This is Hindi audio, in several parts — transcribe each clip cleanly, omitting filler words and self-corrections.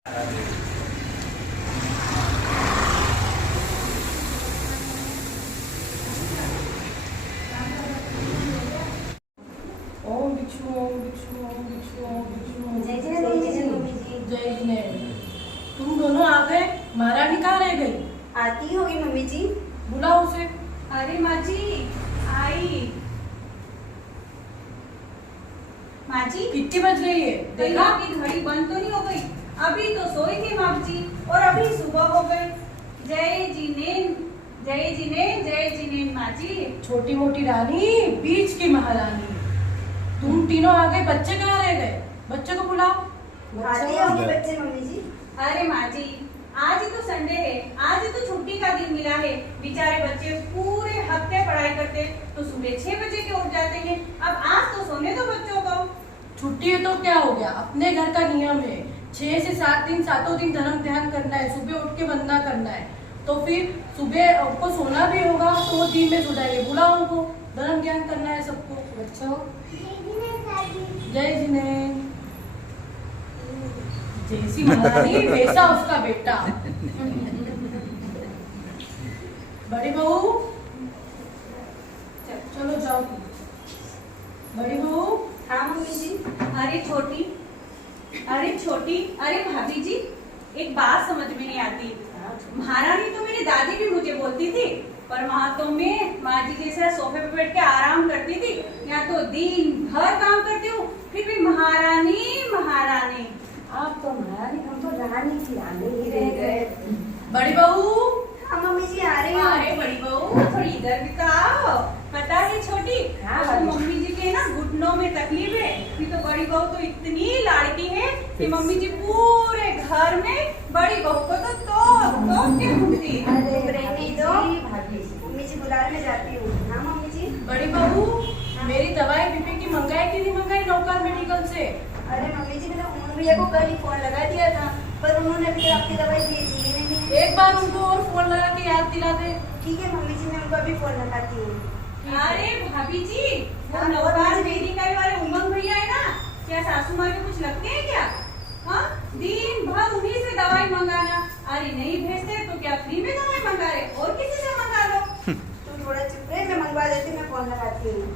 ओम भिक्षु ओम भिक्षु ओम भिक्षु ओम भिक्षु। जय मम्मी जी। जय जिनेन्द्र। तुम दोनों आ गए, महारानी कहाँ रह गई? आती होगी मम्मी जी। बुलाओ उसे। अरे माँ जी आई। माँ जी कितनी बज रही है? देखा आपकी घड़ी बंद तो नहीं हो गई? अभी तो सोई थी माँ जी और अभी सुबह हो गई। जय जिनेन्द्र जय जिनेन्द्र जय जिनेन्द्र माँ जी। छोटी मोटी रानी, बीच की महारानी। तुम तीनों आ गए, बच्चे कहाँ रह गए? बच्चे को बुलाओ। आती होगी बच्चे मम्मी जी। अरे माँ जी आज ही तो संडे है, आज ही तो छुट्टी का दिन मिला है। बेचारे बच्चे पूरे हफ्ते पढ़ाई करते तो सुबह 6 बजे के उठ जाते हैं। अब आज तो सोने दो बच्चों को। छुट्टी है तो क्या हो गया, अपने घर का नियम है। 6 से 7 दिन, सातों दिन धर्म ध्यान करना है, सुबह उठ के वंदना करना है। तो फिर सुबह आपको सोना भी होगा तो वो दिन में सो जाएंगे। बुलाओ उनको, धर्म ज्ञान करना है सबको। बच्चों जय जिनेन्द्र। जैसी महारानी वैसा उसका बेटा। बड़ी बहू चलो जाओ। बड़ी बहू। हाँ मम्मी जी। अरे छोटी, अरे भाभी जी, एक बात समझ में नहीं आती। महारानी तो मेरी दादी भी मुझे बोलती थी, पर वहाँ तो मैं माँ जी जैसे सोफे पे बैठ के आराम करती थी। यहाँ तो दिन भर काम करती हूँ, फिर भी महारानी महारानी। आप तो महारानी, हम तो रानी की रानी ही रह गए। बड़ी बहू। हाँ मम्मी जी आ रही हूँ। अरे बड़ी बहू थोड़ी इधर भी तो आओ। पता है छोटी, हाँ, तो मम्मी जी के ना घुटनों में तकलीफ है। ये तो बड़ी बहू तो इतनी लाड़की है कि मम्मी जी पूरे घर में बड़ी बहू को तो तोड़ के घूमती। रहने दो मम्मी जी, बुलाने में जाती हूँ। हाँ मम्मी जी। बड़ी बहू, मेरी दवाई बीपी की मंगाई कि नहीं मंगाई नौकर मेडिकल से? अरे मम्मी जी मैंने उमर भैया को कल ही फोन लगा दिया था, पर उन्होंने अभी तक आपकी दवाई भेजी ही नहीं। एक बार उनको और फोन लगा के याद दिला दे। ठीक है मम्मी जी, मैं उनको अभी फोन लगाती हूँ। अरे भाभी जी, वो हाँ, नौकार मेडिकल वाले उमंग भैया है ना, क्या सासू माँ के कुछ लगते हैं क्या? हाँ, दिन भर उन्हीं से दवाई मंगाना। अरे नहीं भेजते तो क्या फ्री में दवाई मंगा रहे, और किसी से मंगा लो। तुम थोड़ा चुप रहे, मैं मंगवा देती हूँ, मैं फोन लगाती हूँ।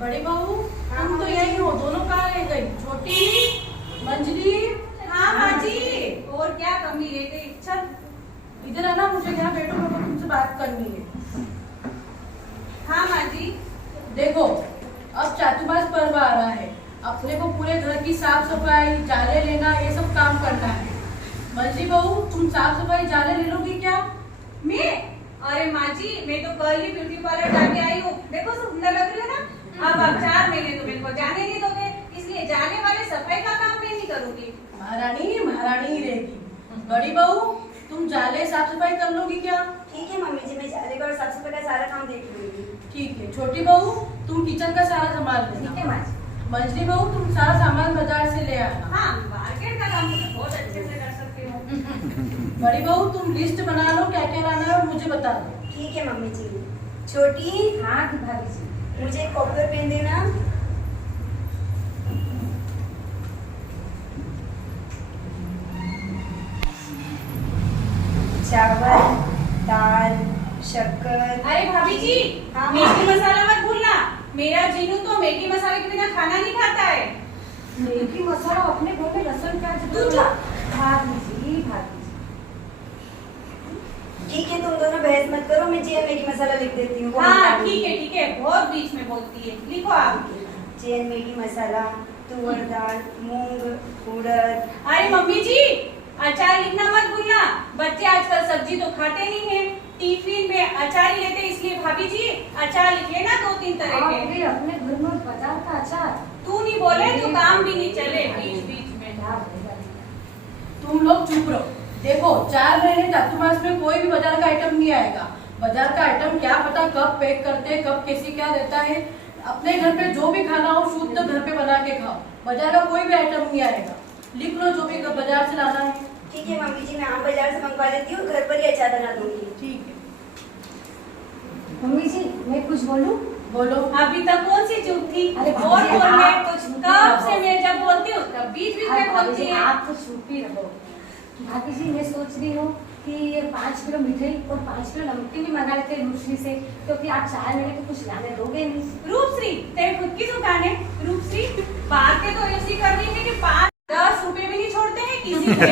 बड़ी बहू, हाँ, तुम तो मम्मी यही जी। हो, दोनों कहाँ रह गई? छोटी, मंजली। हाँ माँ जी, और क्या कमी रह गई? चल इधर आना, मुझे यहाँ बैठो, मेरे को तुमसे बात करनी है। हाँ माँ जी। देखो, अब चातुर्मास पर्व आ रहा है, अपने को पूरे घर की साफ सफाई, जाले लेना, ये सब काम करना है। मंजली बहू, तुम साफ सफाई जाले ले लोगी क्या? मैं? अरे माँ जी, मैं तो कल ही ब्यूटी पार्लर जाके आई हूँ। देखो सुंदर लग रही है ना। अब आप 4 महीने तो मेरे को जाने नहीं दोगे, इसलिए जाने वाले सफाई का काम मैं नहीं करूँगी। महारानी महारानी ही रहेगी। बड़ी बहू, तुम जाले साफ सफाई कर लोगी क्या? ठीक है मम्मी जी, मैं जाले का और साफ सफाई का सारा काम देख लूंगी। ठीक है। छोटी बहू, तुम किचन का सारा सामान लेना। ठीक है माँ जी। मंजली बहू, तुम सारा सामान बाजार से ले आना। हाँ, मार्केट का काम तो मैं बहुत अच्छे से कर सकती हूँ। बड़ी बहू, तुम लिस्ट बना लो, क्या क्या लाना है और मुझे बता दो। ठीक है मम्मी जी। छोटी। हाँ भाभी जी। मुझे एक कॉपर पेन देना। चावल, दाल, शक्कर। अरे भाभी जी, हाँ, मैगी मसाला मत भूलना। मेरा जीनू तो मैगी मसाले के बिना खाना नहीं खाता है। मैगी मसाला अपने घर में लहसुन प्याज तू जा। भाभी जी, भाभी जी। ठीक है, तुम दोनों बहस मत करो, मैं चेन मैगी मसाला लिख देती हूँ। हाँ ठीक है, बहुत बीच में बोलती है। लिखो आप। चेन मैगी मसाला, तुअर दाल, मूंग, उड़द। अरे मम्मी जी, अचार लिखना मत भूलना। बच्चे आजकल सब्जी तो खाते नहीं है, टिफिन में अचार ही लेते, इसलिए भाभी जी अचार लिख लेना 2-3 तरह के। अपने घर में बाजार का अचार। तू नहीं बोले तो काम भी नहीं चले बीच बीच में। तुम लोग चुप रहो। देखो, 4 महीने चातुर्मास में कोई भी बाजार का आइटम नहीं आएगा। बाजार का आइटम क्या पता कब पैक करते हैं, कब कैसी क्या रहता है। अपने घर पे जो भी खाना हो शुद्ध घर पे बना के खाओ। बाजार का कोई भी आइटम नहीं आएगा। लिख लो जो भी बाजार से लाना है। ठीक है मम्मी जी, मैं आम बाजार से मंगवा लेती हूँ, घर पर ही अचार बना दूंगी। ठीक है। मम्मी जी, मैं कुछ बोलूं? बोलो। अभी तक कौन सी चुप थी? अरे और भाभी, बोल आप ले। तो चुप ही कब रहो। से मैं जब बोलती हूँ तब बीच बीच में बोलती है। आप तो चुप ही रहो। भाभी जी मैं सोच रही हूँ कि ये 5 किलो मिठाई और 5 किलो नमकीन भी मंगा लेते हैं रूपश्री से, क्योंकि आप 4 महीने को कुछ लाने दोगे नहीं। रूपश्री तेरे खुद की दुकान है। रूपश्री बातें तो ऐसी कर रही है कि 5-10 रुपए भी नहीं छोड़ते हैं किसी के।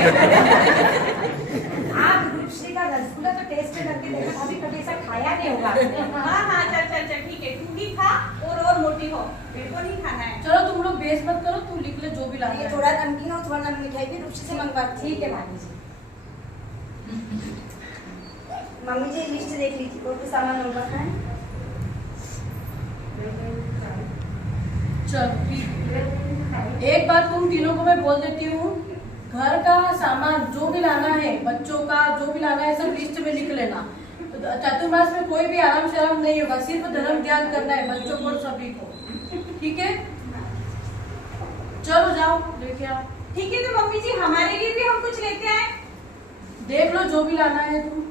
आप रूपश्री का रसगुल्ला तो टेस्ट करके देखो, अभी कभी ऐसा खाया नहीं होगा आपने। हाँ हाँ चल ठीक है, तू भी खा और मोटी हो, मेरे को नहीं खाना है। चलो तुम लोग बेस मत करो, तू लिख ले जो भी लाना ये है। थोड़ा नमकीन और थोड़ा मिठाई भी रूपश्री से मंगवाती ठीक है भाभी जी। मम्मी जी लिस्ट देख लीजिए, और कुछ सामान मंगवाना है? चलो ठीक है। एक बात तुम तीनों को मैं बोल देती हूँ, घर का सामान जो भी लाना है, बच्चों का जो भी लाना है, सब लिस्ट में लिख लेना। चतुर्मास में कोई भी आराम शराम नहीं होगा, सिर्फ धर्म ध्यान करना है बच्चों को और सभी को, ठीक है? चलो जाओ लेके आओ। ठीक है, तो मम्मी जी हमारे लिए भी हम कुछ लेते आए। देख लो जो भी लाना है तुम।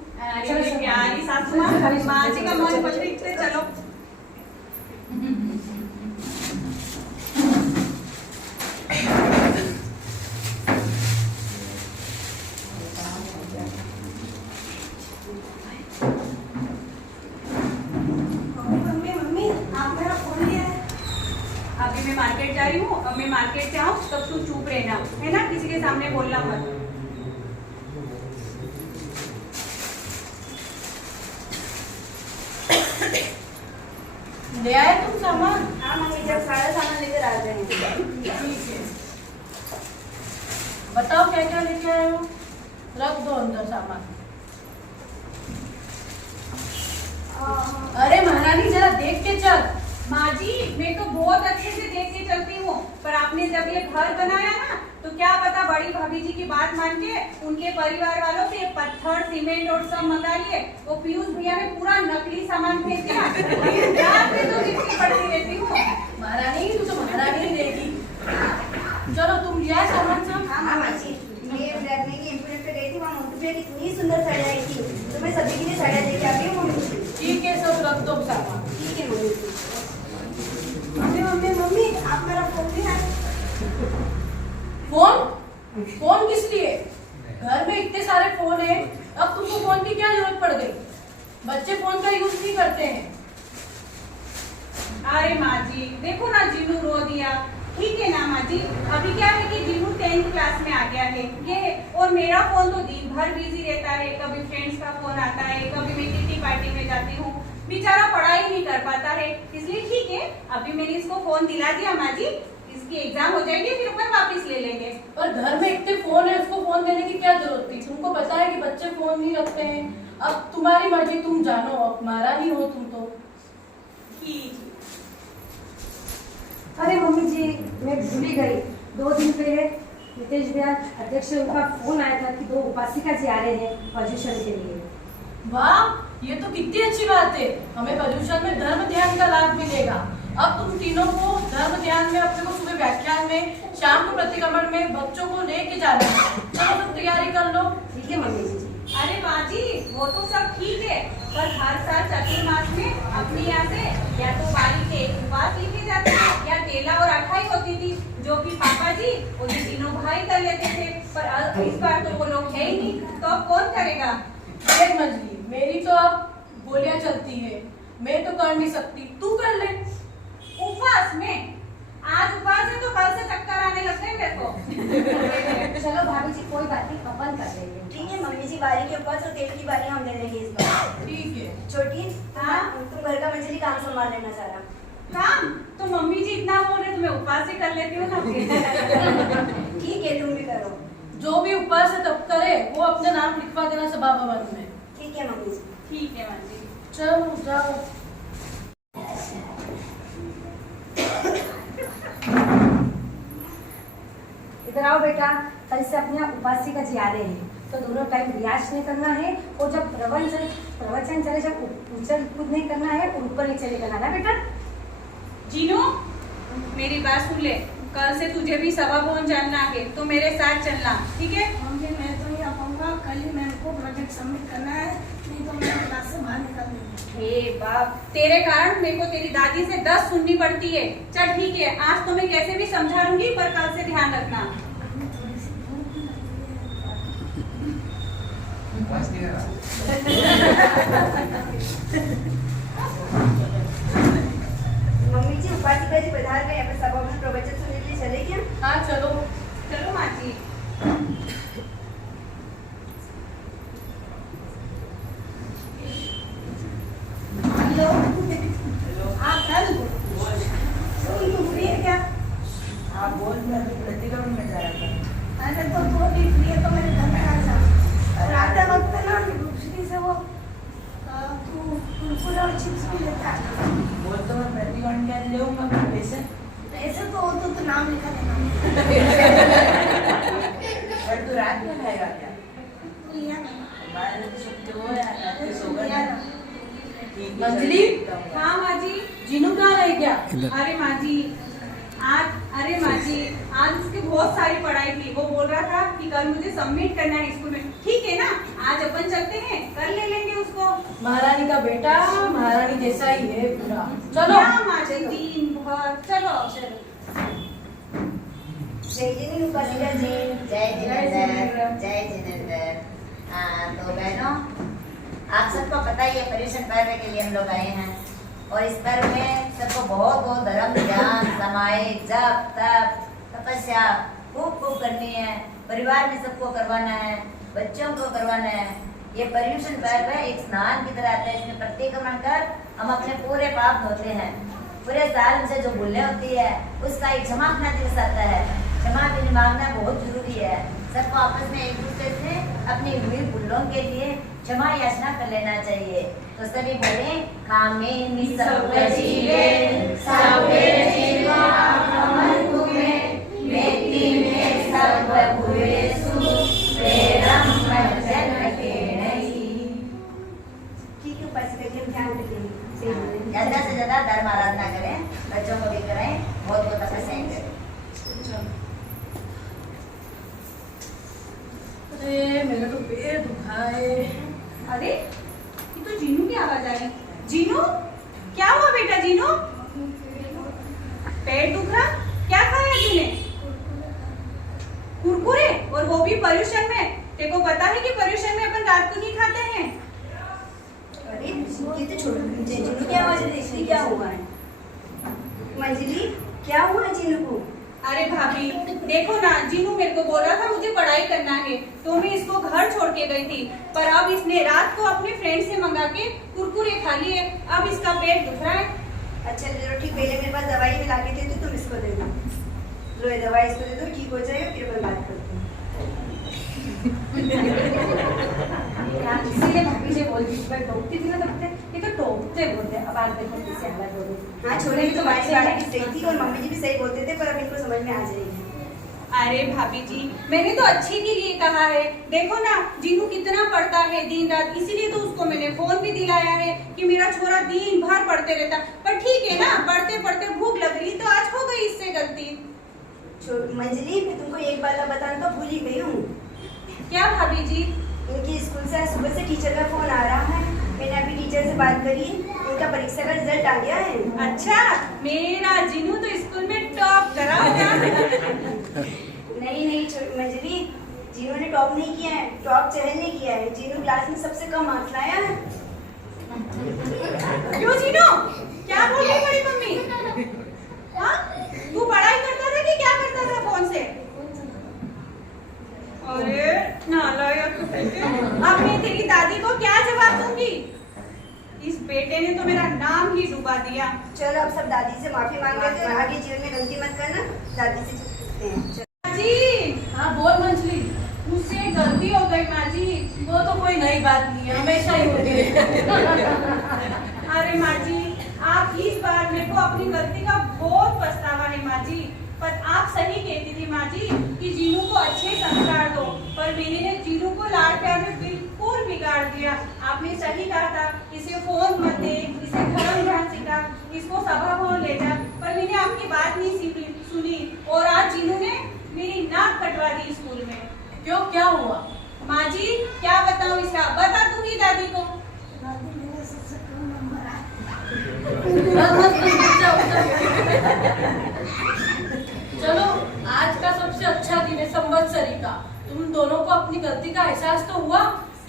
चलो प्यारी सासू माँ, माँ जी का मन पसंद से चलो। मम्मी आप मेरा फोन लिया है? अभी मैं मार्केट जा रही हूँ, अब मैं मार्केट से आऊँ तब तू चुप रहना, है ना, किसी के सामने बोलना मत। ले आए तुम सामान? हाँ मम्मी, जब सारा सामान लेकर आ जाएंगे। ठीक है। बताओ क्या क्या लेके आए हो? रख दो अंदर सामान। अरे महारानी जरा देख के चल। माँ जी मैं तो बहुत अच्छे से देख के चलती हूँ, पर आपने जब ये घर बनाया ना तो क्या पता बड़ी भाभी जी की बात मान के उनके परिवार वालों से पत्थर सीमेंट और सब मंगा लिए, वो पीयूष भैया ने पूरा नकली सामान भेज दिया। रात में तो गिफ्ट पड़ती रहती हूँ। महारानी तू तो महारानी रहेगी। चलो तुम लिया सामान सब? हाँ मम्मी जी, मैं ब्लैक में की इम्पोर्ट पे गई थी, वहाँ मोटू भैया की इतनी सुंदर साड़ियाँ आई थी, तो मैं सभी के लिए साड़ियाँ लेके आ गई हूँ मम्मी जी। ठीक है, सब रख दो सामान। ठीक है मम्मी जी। मम्मी आप मेरा फोन भी है? फोन? फोन किस लिए? घर में इतने सारे फोन है, अब तुमको फोन की क्या जरूरत पड़ गई? बच्चे फोन का यूज नहीं करते हैं। अरे माँ जी देखो ना, जीनू रो दिया। ठीक है ना माँ जी, अभी क्या है कि जीनू 10th क्लास में आ गया है ये, और मेरा फोन तो दिन भर बिजी रहता है, कभी फ्रेंड्स का फोन आता है, कभी मैं किटी पार्टी में जाती हूँ, बेचारा पढ़ाई नहीं कर पाता है। इसलिए ठीक है, अभी मैंने इसको फोन दिला दिया माँ जी, इसकी एग्जाम हो जाएगी फिर अपन वापस ले लेंगे। और घर में इतने फोन है, उसको फोन देने की क्या जरूरत थी? तुमको पता है कि बच्चे फोन नहीं रखते हैं। अब तुम्हारी मर्जी, तुम जानो, अब महारानी हो तुम तो। ठीक। अरे मम्मी जी मैं भूल ही गई, 2 दिन पहले नितेश भैया अध्यक्ष उनका फोन आया था कि 2 उपासिका जी आ रहे हैं पर्यूषण के लिए। वाह, ये तो कितनी अच्छी बात है। हमें पर्यूषण में धर्म ध्यान का लाभ मिलेगा। अब तुम तीनों को धर्म ध्यान में, अपने को सुबह व्याख्यान में, शाम को प्रतिक्रमण में बच्चों को लेके जाना है। चलो तुम तैयारी कर लो। ठीक है मम्मी जी। अरे माँ जी वो तो सब ठीक है, पर हर साल चतुर्मास में अपने यहाँ से या तो बारी के उपवास लिखे जाते हैं या तेला और अठाई होती थी, जो कि पापा जी और ये तीनों भाई कर लेते थे, पर इस बार तो वो लोग है ही नहीं, तो अब कौन करेगा? देख मंजली, मेरी तो अब गोलियां चलती है, मैं तो कर नहीं सकती, तू कर ले। उपवास में? आज उपवास है तो कल से चक्कर आने लगते हैं मेरे को। चलो भाभी जी कोई बात नहीं, अपन कर लेंगे। ठीक है मम्मी जी, बारी के ऊपर और तेल की बारी हम ले लेंगे इस बार। ठीक है। छोटी हाँ? तुम घर का मंजली काम संभाल लेना सारा। काम तो मम्मी जी इतना बोल रहे तो मैं उपवास ही कर लेती हूँ ना। ठीक है तुम भी करो। जो भी उपवास है तब करे, वो अपने नाम लिखवा देना सभा भवन में। ठीक है मम्मी जी। ठीक है माँ जी। चलो जाओ। इधर आओ बेटा, कल से अपने यहाँ उपासिका जी आ रहे हैं, तो दोनों टाइम रियाज नहीं करना है, और जब प्रवचन चले जब उछल कूद नहीं करना है और ऊपर नीचे नहीं करना है बेटा। जीनू मेरी बात सुन ले, कल से तुझे भी सभा भवन जाना है तो मेरे साथ चलना, ठीक है? मम्मी मैं तो नहीं आ पाऊंगा, कल ही मेरे को प्रोजेक्ट सबमिट करना है, नहीं तो मैं क्लास से बाहर निकल दूंगी। हे बाप, तेरे कारण मेरे को तेरी दादी से 10 सुननी पड़ती है। चल ठीक है, आज तो मैं कैसे भी समझा लूंगी, पर कल से ध्यान रखना। बस नहीं रहा। मम्मी जी उपासिका जी पधार गए, अब सभा में प्रवचन सुनने के लिए चले क्या? हाँ चलो। चलो माँ जी। हेलो, आप कल तो फ्री है क्या? आप बोल मैं अभी प्रतिक्रमण में जा रहा था। अरे तो भी फ्री है तो मेरे घर में आ जा। और आते वक्त ना दूसरी से वो कुरकुरे और चिप्स भी लेता है। बोल तो मैं प्रतिक्रमण क्या लेऊंगा मैं पैसे। ऐसे तो नाम लिखा देना। पर तू रात में खाएगा क्या? तू लिया ना। हमारे तो छुट्टी हो यार, रात में सो गए लिया ना। ना। ठीक है, अंजलि? चल, हाँ माँ जी। जीनू कहाँ है क्या? अरे माँ जी अरे माँ जी, आज उसकी बहुत सारी पढ़ाई थी। वो बोल रहा था कि कल मुझे सबमिट करना है स्कूल में। ठीक है ना, आज अपन चलते हैं, कर ले लेंगे उसको। महारानी का बेटा महारानी जैसा ही है पूरा। चलो। क्या माँ जी, दिन भर चलो। जय जिनेंद्र उपासिका जी। जय जिनेंद्र, जय जिनेंद्र। तो बहनों, आप सबको पता ही है पर्युषण पर्व के लिए हम लोग आए हैं, और इस पर्व में सबको बहुत बहुत धर्म ध्यान सामायिक जप तप तपस्या खूब खूब करनी है। परिवार में सबको करवाना है, बच्चों को करवाना है। ये पर्युषण पर्व है, एक स्नान की तरह आता है। इसमें प्रतिक्रमण कर हम अपने पूरे पाप धोते हैं। पूरे साल में से जो भूलें होती है उसका एक क्षमा अपना दिवस आता है। क्षमा भी मांगना बहुत जरूरी है। सबको आपस में एक दूसरे से अपनी हुई भूलों के लिए क्षमा याचना कर लेना चाहिए। तो सभी बोले, कामेनि सर्व जीवे सर्वे जीवा भवन्तु मेति मे सर्व भूतेषु प्रेरं मज्जन्मकेनहि। ठीक है उपासिका जी, हम ध्यान रखेंगे। ज्यादा से ज्यादा धर्म आराधना करें, बच्चों को भी कराएं, बहुत बहुत तपस्या करें। अरे मेरा तो पैर दुखा है। अरे ये तो जीनू की आवाज आ रही। जीनू, क्या हुआ बेटा? जीनू, पेट दुख रहा? क्या खाया तूने? कुरकुरे, और वो भी पर्युषण में। तेरे को पता है कि पर्युषण में अपन रात को नहीं खाते हैं। अरे ये तो छोटी जिनू की आवाज है, इसलिए क्या हुआ है? मंजली, क्या हुआ जिनू को? अरे भाभी देखो ना, जीनू मेरे को बोल रहा था मुझे पढ़ाई करना है, तो मैं इसको घर छोड़ के गई थी। पर अब इसने रात को अपने फ्रेंड से मंगा के कुरकुरे खा लिए। अब इसका पेट दुख रहा है। अच्छा चलो ठीक, पहले मेरे पास दवाई मिला के दे दो, तुम इसको दे दो। लो ये दवाई इसको दे दो, ठीक हो जाएगा, फिर अपन बात करते हैं। इसीलिए भाभी जी बोलती थी, मैं टोकती थी ना तब से, ये तो टोकते बोलते हैं। अब आज देखो किसी हालत हो रही। हाँ छोड़ने की तुम्हारी बात भी सही थी और मम्मी जी भी सही बोलते थे, पर अब इनको समझ में आ जाएगी। अरे भाभी जी, मैंने तो अच्छे के लिए कहा है। देखो ना जीनू कितना पढ़ता है दिन रात, इसीलिए तो उसको मैंने फोन भी दिलाया है कि मेरा छोरा दिन भर पढ़ते रहता। पर ठीक है ना, पढ़ते पढ़ते भूख लग रही तो आज हो गई इससे गलती। मंजली, मैं तुमको एक बात बताना तो भूल ही गई हूँ। क्या भाभी जी? इनकी स्कूल से सुबह से टीचर का फोन आ रहा है। मैंने अभी टीचर से बात करी, उनका परीक्षा का रिजल्ट आ गया है। अच्छा, मेरा जीनू तो स्कूल में टॉप करा होगा। नहीं मंजली, जीनू ने टॉप नहीं किया है, टॉप चहल ने किया है। जीनू क्लास में सबसे कम मार्क्स लाया है। क्यों जीनू, क्या बोल रही बड़ी मम्मी? हाँ, तू पढ़ाई करता था कि क्या करता था फोन से? अरे नालायक बेटे, अब मैं तेरी दादी को क्या जवाब दूंगी? इस बेटे ने तो मेरा नाम ही डुबा दिया। चलो अब सब दादी से माफी मांग लेते हैं, आगे जीवन में गलती मत करना। दादी से चलते हैं। जी हाँ बोल मंजली। मुझसे गलती हो गई माँ जी। वो तो कोई नई बात नहीं है, हमेशा ही होती है। अरे माँ जी, आप इस बार मेरे को अपनी गलती का बहुत पछतावा है माँ जी। पर आप सही कहती थी माँ जी कि जीनू को अच्छे संस्कार दो, पर मैंने जीनू को लाड प्यार में बिल्कुल बिगाड़ दिया। आपने सही कहा था, इसे फोन मत दे, इसे धर्म ध्यान सिखा, इसको सभा भवन ले जा। पर मैंने आपकी बात नहीं सुनी और आज जीनू ने मेरी नाक कटवा दी स्कूल में। क्यों, क्या हुआ? माँ जी क्या बताऊँ इसका, बता दूंगी दादी को। दादी मेरा सबसे कम नंबर आया। चलो आज का सबसे अच्छा दिन है संवत्सरी का। तुम दोनों को अपनी गलती का एहसास तो हुआ?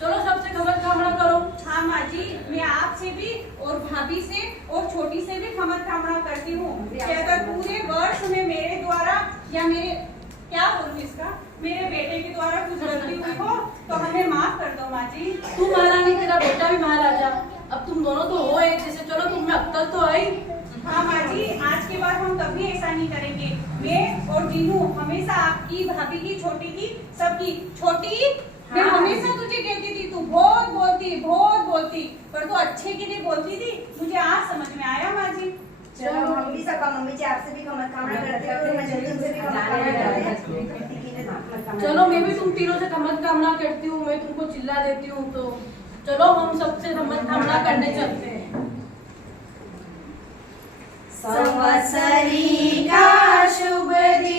चलो सबसे खबर कामना करो। हाँ माँ जी, मैं आपसे भी और भाभी से और छोटी से भी खमत कामना करती हूँ कि अगर पूरे वर्ष में मेरे द्वारा या मेरे क्या बोलूँ इसका, मेरे बेटे के द्वारा कुछ गलती हुई हो तो हमें माफ कर दो माँ जी। तू महारानी, तेरा बेटा भी महाराजा, अब तुम दोनों तो हो एक जैसे। चलो तुम में अक्कल तो आई। हाँ माँ जी, आज के बाद हम कभी ऐसा नहीं करेंगे। मैं और जीनू हमेशा आपकी, भाभी की, छोटी की, सबकी। छोटी, मैं हमेशा तुझे कहती थी तू बहुत बोलती, पर तू अच्छे के लिए बोलती थी। मुझे आज समझ में आया माँ जी। चलो हम भी सबका मम्मी जी आपसे भी खमत कामना करते हैं और मंजरी तुमसे भी खमत कामना करते हैं। चलो मैं भी तुम तीनों से खमत कामना करती हूँ, मैं तुमको चिल्ला देती हूँ, तो चलो हम सबसे खमत कामना करने चलते हैं। संवत्सरी का शुभ दिन